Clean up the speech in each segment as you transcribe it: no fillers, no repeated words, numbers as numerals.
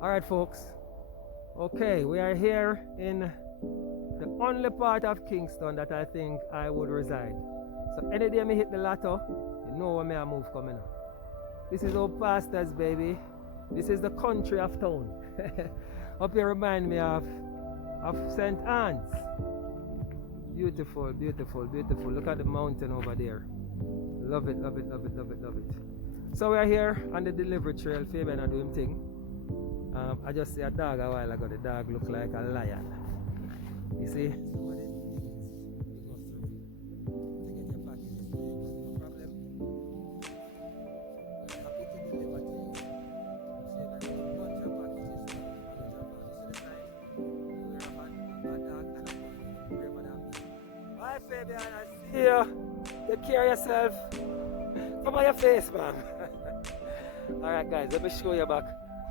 Alright folks, okay, we are here in the only part of Kingston that I think I would reside. So any day me hit the lotto, you know where me I move coming up. This is old pastors, baby. This is the country of town. Up here remind me of St. Anne's. Beautiful, beautiful, beautiful. Look at the mountain over there. Love it, love it, love it, love it, love it. So we are here on the delivery trail. Fabian are doing thing. I just see a dog a while ago. The dog look like a lion. You see? Hi Fabian, I see you. Take care of yourself. Come on your face, man. Alright guys, let me show you back.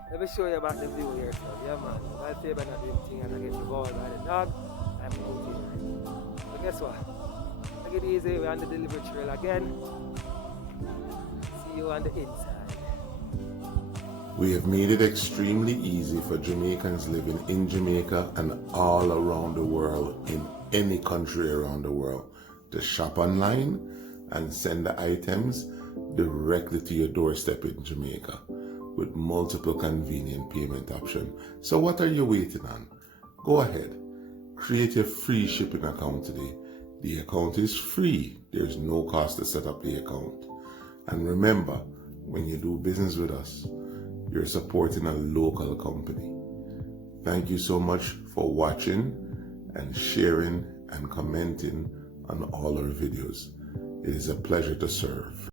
Let me show you about the view here. So, yeah man, while Fabian are doing thing and I get the ball by the dog, I'm out here. So guess what? Take it easy, we're on the delivery trail again. See you on the inside. We have made it extremely easy for Jamaicans living in Jamaica and all around the world, in any country around the world, to shop online and send the items directly to your doorstep in Jamaica with multiple convenient payment options. So what are you waiting on? Go ahead, create your free shipping account today. The account is free. There's no cost to set up the account. And remember, when you do business with us, you're supporting a local company. Thank you so much for watching and sharing and commenting on all our videos. It is a pleasure to serve.